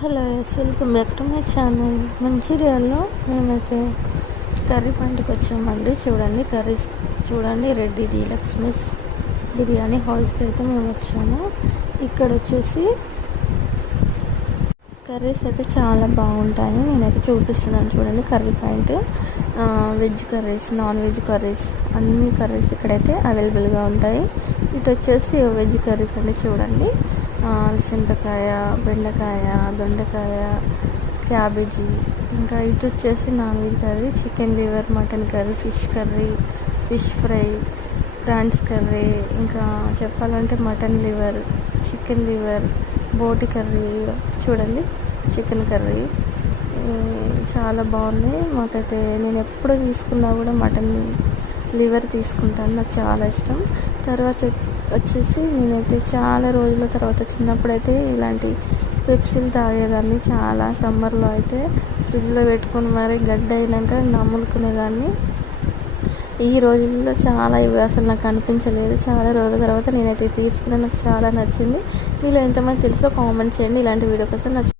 Hello yes welcome back to my channel. మంచిర్యాలలో మేమైతే curry పాయింట్కి వచ్చామండి. చూడండి కర్రీస్ చూడండి, రెడ్డి డీలక్స్ మెస్ బిర్యానీ హౌస్కి అయితే మేము వచ్చాము. ఇక్కడ వచ్చేసి కర్రీస్ అయితే చాలా బాగుంటాయి. నేనైతే చూపిస్తున్నాను చూడండి. Curry point veg curries, non veg curries, అన్ని కర్రీస్ ఇక్కడైతే అవైలబుల్గా ఉంటాయి. ఇటు వచ్చేసి వెజ్ కర్రీస్ అండి. చూడండి చింతకాయ, బెండకాయ, దొండకాయ, క్యాబేజీ. ఇంకా ఇటు వచ్చేసి non veg curry, chicken liver, mutton curry, fish curry, fish fry, prawns curry, ఇంకా చెప్పాలంటే మటన్ లివర్, చికెన్ లివర్, బోటి కర్రీ. చూడండి చికెన్ కర్రీ చాలా బాగుంది. మాకైతే నేను ఎప్పుడు తీసుకున్నా కూడా మటన్ లివర్ తీసుకుంటాను, నాకు చాలా ఇష్టం. తర్వాత వచ్చేసి నేనైతే చాలా రోజుల తర్వాత చిన్నప్పుడైతే ఇలాంటి పెప్సీలు తాగేదాన్ని. చాలా సమ్మర్లో అయితే ఫ్రిడ్జ్లో పెట్టుకొని మరి గడ్డ అయినాక నమ్ములుకునేదాన్ని. ఈ రోజుల్లో చాలా ఇవి అసలు నాకు అనిపించలేదు. చాలా రోజుల తర్వాత నేనైతే తీసుకున్నా, నాకు చాలా నచ్చింది. మీలో ఎంతమంది తెలుసో కామెంట్ చేయండి. ఇలాంటి వీడియో కోసం